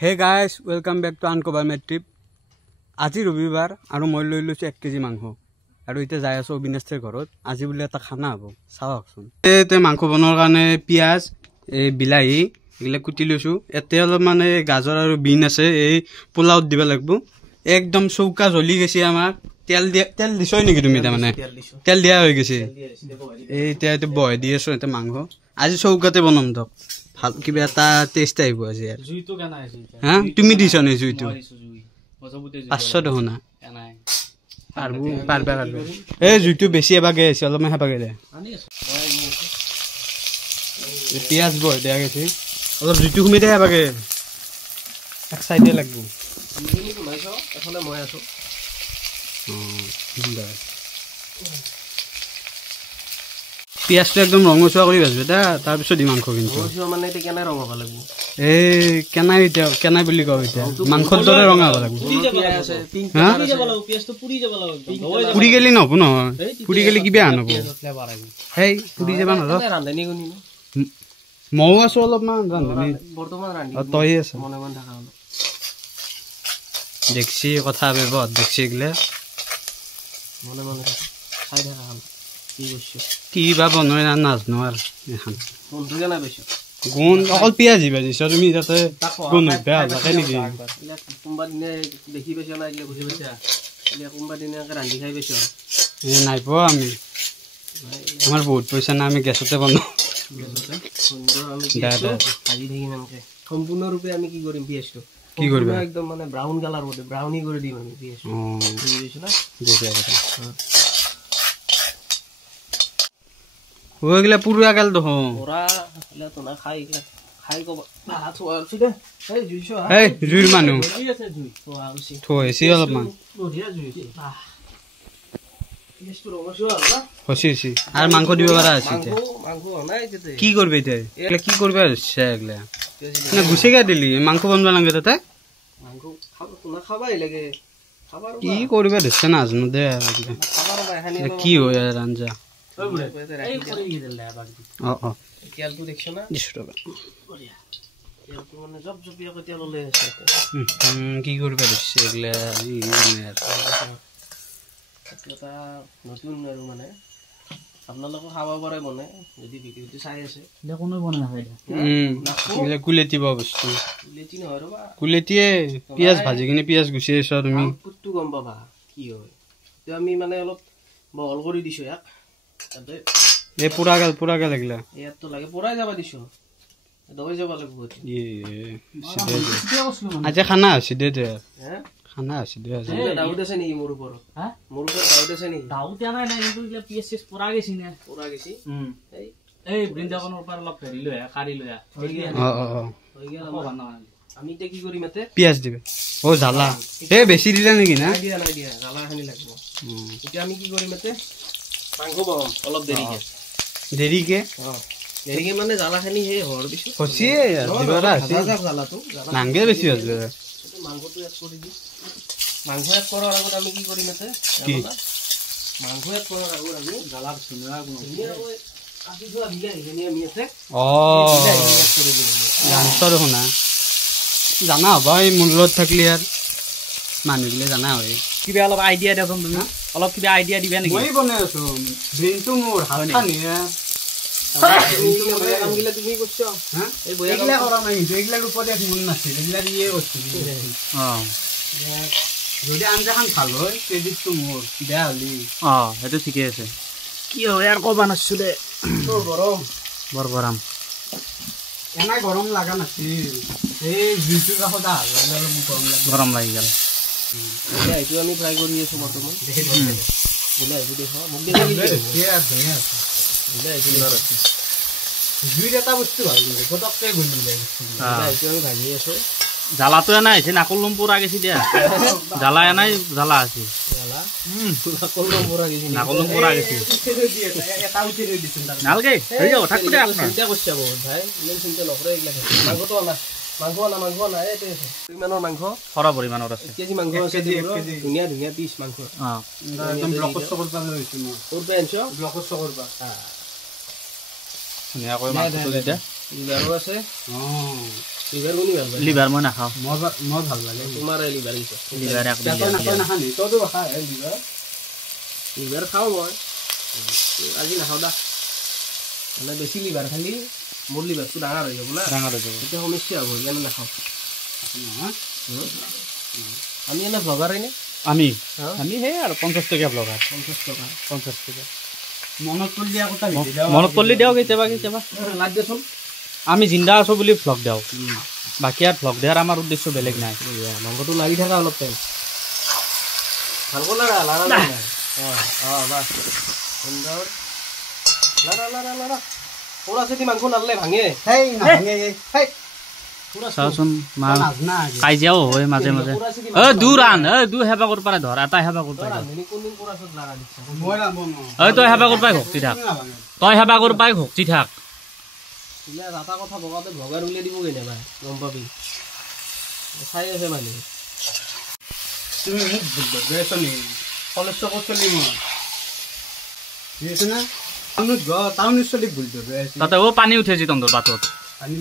Hey guys, welcome back to Uncover My Trip. আজি ৰবিবাৰ আৰু মই লৈ লৈছো 1 কেজি মাংস আৰু ইতে যাই আছো অবিনাশৰ ঘৰত আজি বুলে এটা খানা হ'ব চাওকচোন এতে মাংস বনোৱাৰ কাৰণে পিয়াজ এই বিলাহী এগুলা কুটি লৈছো এতে অলপ মানে গাজৰ আৰু বিন আছে এই পোলাওত দিব লাগিব একদম চৌকা জ্বলি গৈছে আমাৰ তেল দিছই নেকি তুমি তা মানে তেল দিয়া হৈ গৈছে এইটা এতে বয় দি আছো এতে মাংস আজি চৌকাতে বনাম দক ভাল কিবা এটা টেষ্ট আহিব আজি জুইটো কেনা আছে হা তুমি দিছ নে জুইটো 500 দেখো না পারবা এই জুইটো বেশি এবাগে আছে অলপ মে হেবাগে দে পিয়াজ বয় দেয়া গেছে অলপ জুইটো কমি দে হেবাগে এক সাইডে লাগবো তুমি কমাইছো এফালে মই আছো সুন্দর পিয়াজটো একদম ৰঙচুৱা কৰি ভাজবে দা তাৰ পিছত মাংস কিন্তু ৰঙচুৱা মানে এটা কেনে ৰঙ হ'ব লাগিব কেনাই বুলি কও এটা মাংসৰ দৰে ৰঙা হ'ব লাগিব পিয়াজটো পুৰি যাব লাগিব পুৰি গেলি নহব নহয় পুৰি গেলি কিবা আনব হেই পুৰি যাব নহব ৰান্ধনি গুনি মও আছো অলপমান ৰান্ধনি বৰ্তমান ৰান্ধি তই আছে মনে মন থাকা হল দেখছি কথা বহুত দেখছি গলে মনে মনে খাই থাকা হল কি বা বনাই নাজানো আৰু এখন বন্ধু জানা বেছি গুণ অকল পিয়াজি ভাজিছ তুমি যাতে গুণ বেয়া লাগে নেকি কোনবা দিনে দেখি পাইছ না এলে বুজি পাইছা এলে কোনবা দিনে ৰান্ধি খাই পাইছ নাই পোৱা আমি আমাৰ বহুত পইচা না আমি গেছতে বনাও সুন্দৰ আমি দাদা আজি দেখি নামকে সম্পূৰ্ণৰূপে আমি কি কৰিম পিয়াজটো কি কৰিবা একদম মানে ব্ৰাউন কালাৰ মতে ব্ৰাউনি কৰি দিম আমি পিয়াজ বুজি পাইছ না বুজি পাইছা ওগলা পুরা গাল দহ ওরা এলা তো না খাই কব হাত হওয়া উচিত এই জুইছো এই জুইর মানু কি আছে জুই হওয়া উচিত থইছি অলপমান বঢ়িয়া জুই এসটো রমসো না হইছি আর মাংস দিব পারা আছে মাংস নাই যেতে কি করবে এটা এলা কি করবে আছে এগলা না গুছিগা দিলি মাংস বনবা লাগে তাতে মাংস খাব না খাবাই লাগে খাবার কি করবে দেছ না জানো দে খাবার বাহানি কি হয় রাঞ্জা তেলটো দেখছো না তেলটো মানে জব জবিয়া তেল লৈ আছে কি কৰিবা দিছে এগলা এটা নতুন আৰু মানে আপোনালোকে খাব পাৰে বনে যদি ভিডিওটো চাই আছে এটা কোনো বনে নাখায় এগলা কুলেটি বা বস্তু কুলেটি নহয় ৰবা কুলেটিয়ে পিয়াজ ভাজি কিনে পিয়াজ গুছি আছো তুমি পুটটো গম পাবা কি হয় তো আমি মানে অলপ বহল কৰি দিছো ইয়াক এ পুরা গাল লাগলা এত তো লাগে পুরা যাবা দিছো দই যাবা লাগবো আচ্ছা খানা আছে দে হ্যাঁ খানা আছে দে দাউদ আছে নি মোর উপর হ্যাঁ মোর উপর দাউদ আছে নি দাউদ জানা না কিন্তু ইলা পিএসএস পুরা গেছি না পুরা গেছি এই বৃন্দাবনের উপর লপ ফেরি লয়া খারি লয়া হই গেল আমি তে কি করি মতে পিয়াজ দিবে ও জ্বালা এ বেশি দিলা নাকি না দিয়া জ্বালা খানি লাগবো এটা আমি কি করি মতে মাংস বম অলপ দেৰিকে মানে জালাখানি হে হৰ বিছু হসি দিবাৰা আছে জালাটো নাংগে বেছি আছে মাংসটো এড কৰি দি মাংস এড কৰাৰ আগত আমি কি কৰিম এতে মাংস এড কৰাৰ আগত আমি জালা শুনা আজি যোৱা বিলাহী হেনি আমি আছে জানছৰ শুনা জানা ভাই মূলত থাকলি আর মানুহগিলে জানা হয় কিবা অলপ আইডিয়া দেচোন তুমি অলপ কিবা আইডিয়া দিবা নেকি মই বনাই আছো ব্ৰেইনটো মোৰ হাতটা নিয়া কামগিলা তুমি করছো হ্যাঁ এই বইগিলা করা নাই এগুলার উপরে এক মন নাছিল এগুলা দিয়ে করছি যদি আঞ্জাখান ভাল হয় ক্রেডিটটো মোৰ বেয়া হলি সেইটো ঠিকই আছে কি হয় আৰ কবা নাছু দে বৰ গৰম এনাই গৰম লাগা নাছিল এই জুইটো ৰাখা গৰম লাগি গেল এইটো আমি ট্ৰাই কৰি আছো বৰ্তমান বুলে এইটো দেখো মোক দেখি দিয়া ধুনীয়া আছে বুলে এইটো সুন্দৰ আছে জুইৰ এটা বস্তু ভাল লাগে পটককে গুলি যায় এইটো আমি ভাজি আছো জালাটো নাই আছে নাকলম পুৰা গেছি দিয়া জালা নাই জালা আছে জালা নাকলম পুৰা গেছি এটা উঠি দিছো নালগে হৈ যাব থাকতে আপনা চিন্তা করছে বহুত ভাই ইমান চিন্তা নকৰে এইগলা মাংসটো আনা মাংস না এতে পৰিমাণৰ মাংস খৰা পৰিমাণৰ আছে কেজি মাংস আছে ধুনীয়া পিস মাংস একদম ব্লকত চকৰ পৰা লৈছো মই ওৰ পে আনছো ব্লকত চকৰ পৰা ধুনীয়া কৈ মাংসটো দিটা লিভাৰো আছে লিভাৰ কোনি ভাল পায় লিভাৰ মই নাখাওঁ মই ভাল লাগে তোমাৰ লিভাৰ আছে লিভাৰ একদম নাখানি তইতো খা লিভাৰ খাওঁ মই আজি নাখাওঁ দা মানে বেছি লিভাৰ খালি মোৰ লিভাৰটো ডাঙৰ হৈ যাব না এতিয়া সমস্যা হ'ব সেইকাৰণে নাখাওঁ আমি এনে ব্লগাৰ এনে আমি সেই আৰু 50 টকা ব্লগাৰ 50 টকা মনত পৰিলে দিয়ক কেতিয়াবা লাগ দেচোন আমি জিন্দা আছো বুলি ভ্লগ দিওঁ বাকী আৰু ভ্লগ দিয়াৰ আমাৰ উদ্দেশ্য বেলেগ নাই মাংসটো লাগি থকা অলপ টাইম ভালকৈ লাৰা বাছ সুন্দৰ লাৰা পুৰা যদি মাংস নালে ভাঙে চাওচোন কাজিয়াও হয় মাজে মাজে দূৰ আন দূৰ হেবা কৰিব পাৰে ধৰ এটা হেবা কৰিব পাৰে তই হেবা কৰিব পাই ভক্তি থাক তই হেবা কৰিব পাই ভক্তি থাক এটা কথা বগাতে ভগাৰ উলিয়াই দিব কেনেবা গম পাবি চাই আছে মানুহে তুমি মোক বুজাইছ নেকি কলেজ চকত চলি মই না টাউন চলি ভুল তাতে পানী উঠেছি তহঁতৰ বাটত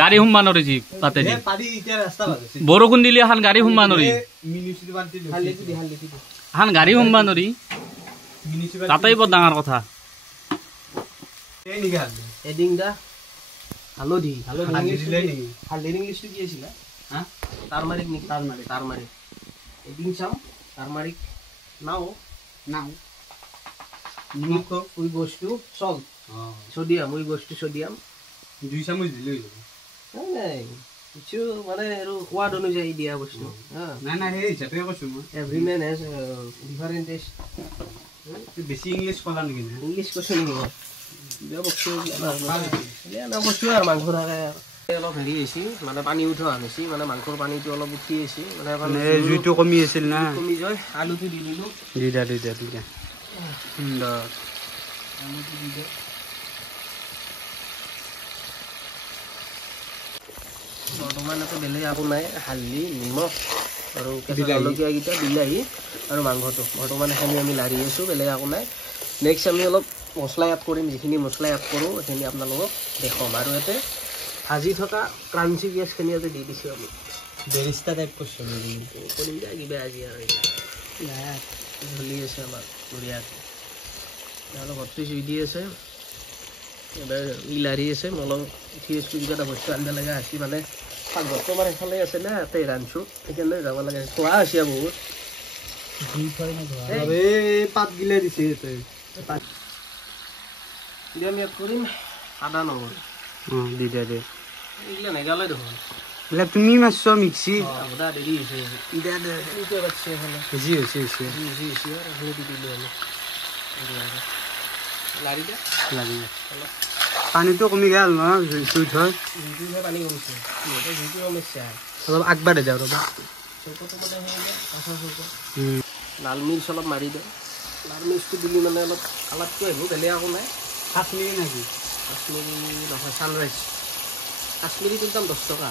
গাড়ী সোমবা নৰি যি তাতে বৰষুণ দিলে এখন গাড়ী সোমবা নৰি এখন গাড়ী সোমবা নৰি তাতেই বৰ ডাঙৰ কথা হালধি ইংলিছটো কি আছিলে টাৰ্মাৰিক নেকি টাৰ্মাৰিক এদিন চাম টাৰ্মাৰিক নাও নিমখ ওই বস্তু চল সোডিয়াম ওই বস্তু সোডিয়াম 2 চামুচ দিলেই যাব নাই কিছু মানে আৰু সোৱাদ অনুযায়ী দিয়া বস্তু না সেই হিচাপে কৈছো মই every men has different taste বেছি ইংলিছ কলা নেকি ইংলিছ কৈছো নেকি মই বেয়া বস্তু না বস্তু আৰু মাংস থাকে অলপ হেৰি হৈছে মানে পানী উঠা আনিছি মানে মাংসৰ পানীটো অলপ উঠি আছে মানে জুইটো কমি আছিল না কমি যায় আলুটো দি দিলো দিদা সুন্দৰ আলুটো দি দে বৰ্তমানতো বেলেগ একো নাই হালধি নিমখ আৰু কেঁচা জলকীয়াকেইটা বিলাহী আৰু মাংসটো বৰ্তমান এখানি আমি লাৰি আছোঁ বেলেগ একো নাই নেক্সট আমি অলপ মছলা এড কৰিম যিখিনি মছলা এড কৰোঁ সেইখিনি আপোনালোকক দেখুৱাম আৰু ইয়াতে ভাজি থকা ক্ৰাঞ্চি পিঁয়াজখিনি ইয়াতে দি দিছোঁ আমি বেৰিষ্টা টাইপ কৰিছোঁ কৰিম দে কিবা আজি আৰু চলি আছে আমাৰ বঢ়িয়াকৈ অলপ ভৰ্তি চুই দি আছে এবাৰ বিলাহী আছে মলম উঠি আছোঁ কিবা এটা বস্তু আনিব লগা আছে মানে বৰ্তমান এফালে আছে না ইয়াতে ৰান্ধছোঁ সেইকাৰণে যাব লাগে খোৱা হৈছে বহুত পাত গিলাই দিছে পাত আমি ইয়াত কৰিম আদা নহৰু দি দে এইগিলা নেগালে দেখোন এইবিলাক তুমি মাছ মিক্সি আদা দেৰি হৈছে পানীটো কমি গেল ন জুইত হয় পানী কমিছে জুইটো সমস্যা অলপ আগবাঢ়ি যাওঁ ৰ'বা চৌকটো মানে লাল মিৰ্চ অলপ মাৰি দিওঁ লাল মিৰ্চটো দিলে মানে অলপ কালাৰটো আহিব বেলেগ একো নাই কাশ্মীৰী নেকি কাশ্মীৰী নহয় ছানৰাইজ কাশ্মীৰীটো একদম 10 টকা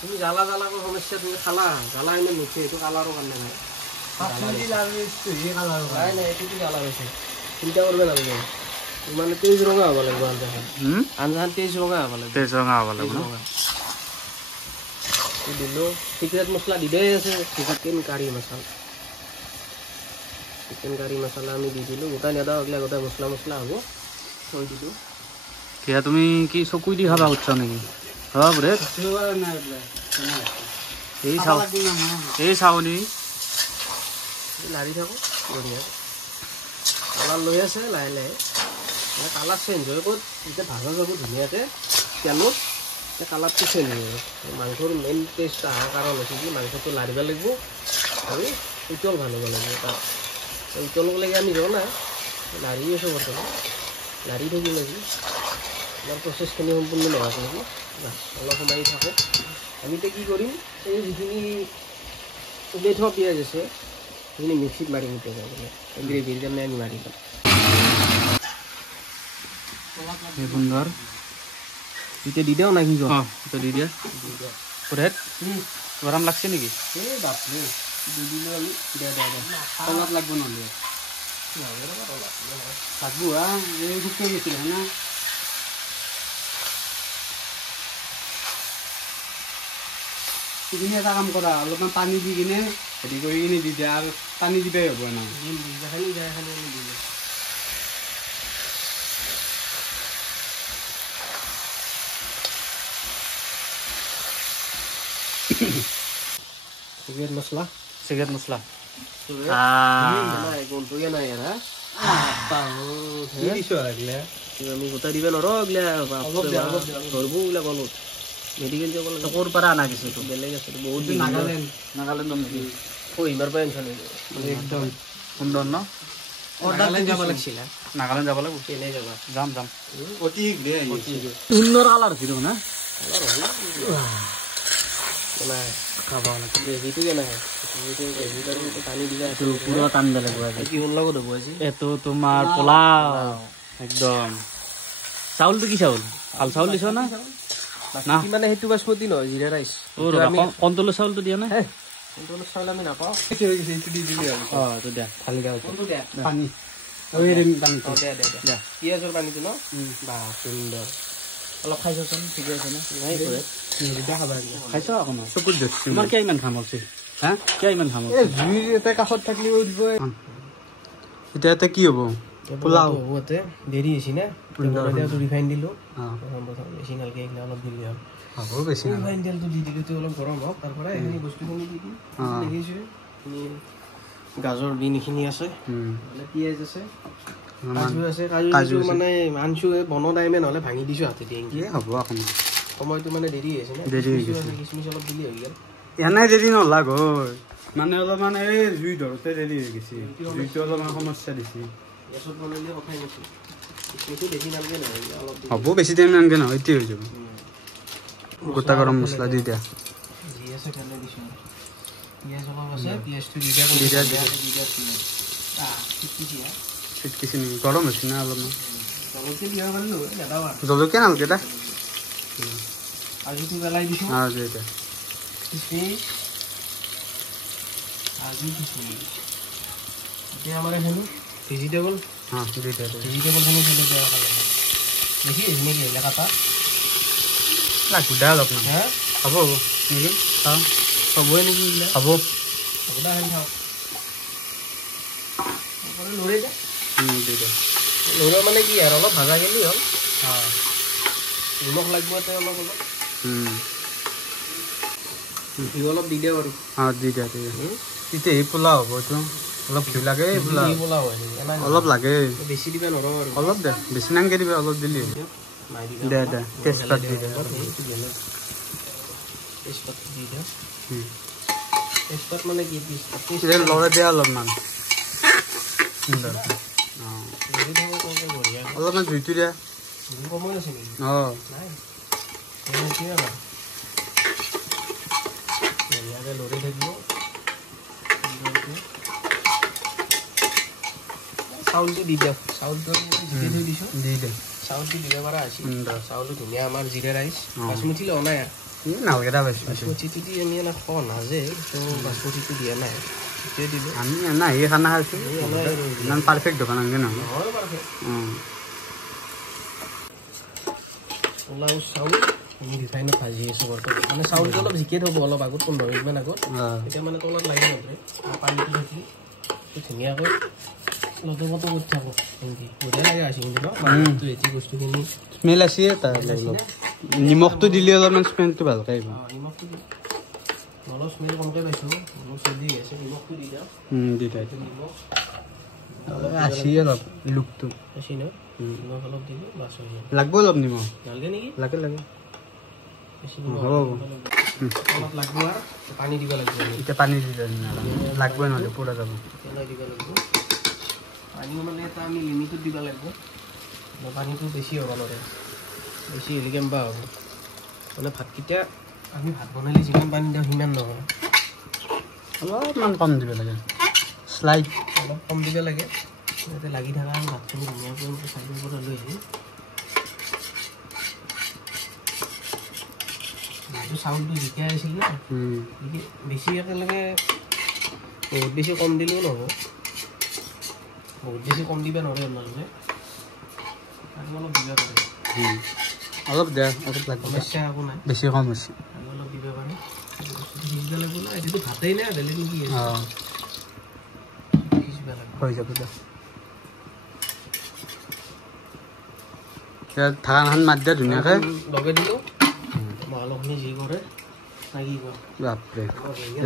তুমি জ্বালা জ্বালাকৰ সমস্যা তুমি খালা জ্বালা ইমান নুঠে এইটো কালাৰৰ কাৰণে নাই চিন্তা কৰিব নালাগে মানে তেজ ৰঙা হ'ব লাগিব আঞ্জাখন তেজ ৰঙা হ'ব লাগিব দিলোঁ চিক্ৰেট মছলা দিবই আছে চিকেন কাৰী মছলা আমি দি দিলোঁ গোটাই নেদা হ'লে গোটাই মছলা হ'ব থৈ দিলোঁ কিয় তুমি কি চকুই দি খাবা উঠছ নেকি হ'ব ৰে এই চাউনি লাৰি থাকোঁ বঢ়িয়া কালাৰ লৈ আছে লাহে লাহে কালাৰ চেঞ্জ হৈ ক'ত যেতিয়া ভাজা যাব ধুনীয়াকৈ তেলত কালাৰটো চেঞ্জ হৈ যাব মাংসৰ মেইন টেষ্ট অহাৰ কাৰণ হৈছে কি মাংসটো লাৰিব লাগিব আৰু উতল ভাল হ'ব লাগিব তাত উতল হ'বলৈকে আমি যোৱা নাই লাৰি আছোঁ বৰ্তমান লাৰি থাকিম আজি আমাৰ প্ৰচেছখিনি সম্পূৰ্ণ নোহোৱাকৈ নেকি অলপ সময় থাকক আমি এতিয়া কি কৰিম এই যিখিনি উলিয়াই থোৱা পিঁয়াজ আছে সেইখিনি মিক্সিত মাৰি উঠাই যাবলৈ গ্ৰেভিৰ কাৰণে আমি মাৰি দিম সুন্দৰ এতিয়া দি দিওঁ না কি এতিয়া দি দিয়া গৰম লাগছে নেকি এই বাপৰে দি দিলোঁ আমি দে তলত লাগব নহ'লে লাগবো এই শুকিয়ে গেছিল না কিনে এটা কাম কৰা অলপমান পানী দি কিনে হেৰি কৰি কিনে দি দিয়া আৰু পানী দিবাই হ'ব না सिगरेट मसला গন্তকে নাই এৰা আমি গোটাই দিব নোৱাৰো ধৰব বিলাক অলপ মেডিকেল যাব লাগে ক'ৰ পৰা আনা গৈছে এইটো বেলেগ আছে বহুত দিন নাগালেণ্ড হিমাৰ পৰা আনিছ একদম সুন্দৰ ন নাগালেণ্ড যাব লাগিছিল নাগালেণ্ড যাব লাগিব কেনে যাবা যাম অতি সুন্দৰ কালাৰ আছিল না নাই খাব গ্ৰেভিটো কেনে পানী দিলে পুৰা টান বেলেগ কি লগত হ'ব আজি এইটো তোমাৰ পোলাও একদম চাউলটো কি চাউল ভাল চাউল দিছ না না মানে সেইটো বাসমতি নহয় জিৰা ৰাইচ কণ্ট্ৰলৰ চাউলটো দিয়া নাই কণ্ট্ৰলৰ চাউল আমি নাপাওঁ এইটো দিয়া খালি পানী পিঁয়াজৰ পানীটো ন বা সুন্দৰ অলপ খাইছোন ঠিকে আছে নে খাইছ অকণ চকুত ধৰিছো তোমাৰ কিয় ইমান ঘাম হৈছে হা কিয় ইমান ঘাম জুই এটা কাষত থাকিলেও দিব এতিয়া ইয়াতে কি হ'ব পোলাও হওঁতে দেৰি হৈছে না ৰিফাইন দিলোঁ মেচিন হালকে এইগিলা অলপ দিলে হ'ল হ'ব বেছি ৰিফাইন তেলটো দি দিলোঁ অলপ গৰম হওক তাৰ পৰা এইখিনি বস্তুখিনি দি দিম দেখিছোঁ গাজৰ বিন এইখিনি আছে পিঁয়াজ আছে কাজু মানে আনছো বনোৱা টাইমে নহ'লে ভাঙি দিছোঁ হাতেদি হ'ব অকণমান সময়টো মানে দেৰি হৈছে না কিচমিচ অলপ দিলে হৈ গ'ল এনেই দেৰি নলাগ মানে অলপমান এই জুই ধৰোঁতে দেৰি হৈ গৈছে জুইটো অলপমান সমস্যা দিছে গেছত বনালে কথাই নাছিল কিচমিচটো বেছি নালগে নহয় অলপ হ'ব বেছি টাইম নালগে নহয় এতিয়া হৈ যাব গোটা গৰম মছলা দি দিয়া যি আছে পেলাই দিছোঁ পিঁয়াজ অলপ আছে পিঁয়াজটো দি দিয়া চিটকিছে নেকি গৰম হৈছে না অলপমান জলকীয়া নালগে দা কাজুটো পেলাই দিছোঁ কিচমিচ কাজু কিচমিচ এতিয়া আমাৰ এইখিনি ভেজিটেবল ভেজিটেবলখিনি ফেলে দিয়া বেছি হৈছে নেকি আহিলে কাটা গুদা অলপমান হ'ব নেকি চাওঁ হ'বই নেকি এইবিলাক হ'ব গুদা আহি চাওঁ লৰি দে লৰা মানে কি আৰু অলপ ভাজা গেলি হ'ল নিমখ লাগিব অলপ অলপ অলপ দি দিয়া বাৰু দি দিয়া তেতিয়া এই পোলাও হ'ব এইটো অলপ ঘিউ লাগে পোলাও অলপ লাগে বেছি দিবা নোৱাৰো অলপ দে বেছি নাংকে দিবা অলপ দিলি দে তেজপাত দি দে তেজপাত মানে কি লৰাই দিয়া অলপমান অলপমান জুইটো দিয়া লৰি থাকিব চাউলটো দি দিয়ক চাউলটো দিছোঁ দি দে চাউলটো দিব পৰা আছে চাউলটো ধুনীয়া আমাৰ জিৰা ৰাইচ বাচমতি লোৱা নাই নালগেটা বাচমতিটো দি আমি এনে খোৱা নাজে তো বাচমতিটো দিয়া নাই আমি না এই খানা খাইছোঁ ইমান পাৰফেক্ট দোকান আনকে নহয় পোলাও চাউল আমি ৰিফাইনত ভাজি আছোঁ বৰ্তমান মানে চাউলটো অলপ জিকে থ'ব অলপ আগত 15 মিনিটমান আগত এতিয়া মানে তলত লাগি নধৰে পানীটো থাকি ধুনীয়াকৈ লগে মতো কৰি থাকোঁ বঢ়িয়া লাগে আছে কিন্তু ন এটি বস্তুখিনি স্মেল আছে তাৰ অলপ নিমখটো দিলে অলপমান স্মেলটো ভালকৈ আহিব নিমখটো অলপ স্মেল কমকৈ পাইছোঁ অলপ চৰ্দি আছে নিমখটো দি দিয়ক দি দিয়া নিমখ আছে অলপ লুকটো আছে ন নিমখ অলপ দিব বাছ হৈ যাব লাগব অলপ নিমখ নালাগে নেকি লাগে হ'ব অলপ লাগব আৰু পানী দিব লাগিব এতিয়া পানী দি লাগবই নহ'লে পুৰা যাব দিব লাগিব পানী মানে এটা আমি লিমিটত দিব লাগিব পানীটো বেছি হ'ব নোৱাৰে বেছি হ'লে কেম্বা হ'ব মানে ভাতকেইটা আমি ভাত বনালে যিমান পানী দিওঁ সিমান নহয় অলপমান কম দিব লাগে স্লাইড অলপ কম দিব লাগে যাতে লাগি থকা ভাতখিনি ধুনীয়াকৈ চাইডৰ পৰা লৈ আহি চাউলটো জিকাই আছিল না বেছি একেলগে বহুত বেছি কম দিলেও নহ'ব বহুত বেছি কম দিবা নোৱাৰে আপোনালোকে আৰু অলপ দিবা পাৰে অলপ দে অলপ লাগব সমস্যা একো নাই বেছি কম হৈছে আৰু অলপ দিবা পাৰে সিজিবা লাগিব না এইটো ভাতেই নাই বেলেগ কি আছে সিজিবা লাগিব হৈ যাব দে ঢাকনখন মাত দিয়া ধুনীয়াকৈ লগে দিলোঁ মহালক্ষ্মী যি কৰে না কি কয় বাপৰে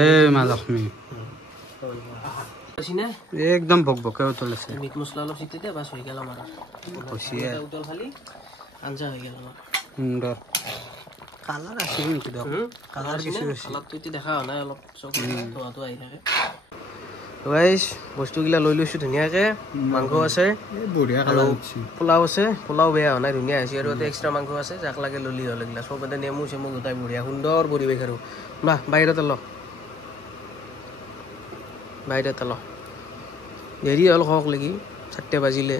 এই মা লক্ষ্মী একদম বক বকে উতলিছে মিট মছলা অলপ চিটি দিয়ে বাছ হৈ গ'ল আমাৰ উতল খালি আঞ্জা হৈ গ'ল আমাৰ সুন্দৰ কালাৰ আছে নেকি দিয়ক কালাৰ কিছু কালাৰটো এতিয়া দেখা হোৱা নাই অলপ চব ধোৱাটো আহি থাকে গাইছ বস্তুগিলা লৈ লৈছোঁ ধুনীয়াকৈ মাংস আছে বঢ়িয়া আৰু পোলাও আছে পোলাও বেয়া হোৱা নাই ধুনীয়া হৈছে আৰু এটা এক্সট্ৰা মাংস আছে যাক লাগে ললি হ'ল এইগিলা চব এটা নেমু চেমু গোটাই বঢ়িয়া সুন্দৰ পৰিৱেশ আৰু বাহ বাহিৰত ল বাহিৰত ল দেৰি হ'ল কওক লাগি 4টা বাজিলে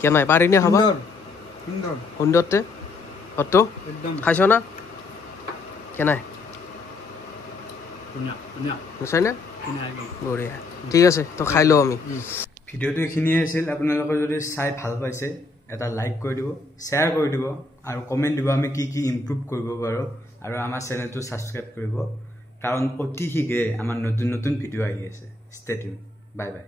কেনে পাৰি নে খাবা সুন্দৰতে অতো খাইছ না কেনে নিশ্চয় নে বঢ়িয়া ঠিক আছে তো খাই লওঁ আমি ভিডিঅ'টো এইখিনিয়ে আছিল আপোনালোকে যদি চাই ভাল পাইছে এটা লাইক কৰি দিব শ্বেয়াৰ কৰি দিব আৰু কমেণ্ট দিব আমি কি কি ইমপ্ৰুভ কৰিব পাৰোঁ আৰু আমাৰ চেনেলটো ছাবস্ক্ৰাইব কৰিব কাৰণ অতি শীঘ্ৰে আমাৰ নতুন নতুন ভিডিঅ' আহি আছে ষ্টে টিউন বাই বাই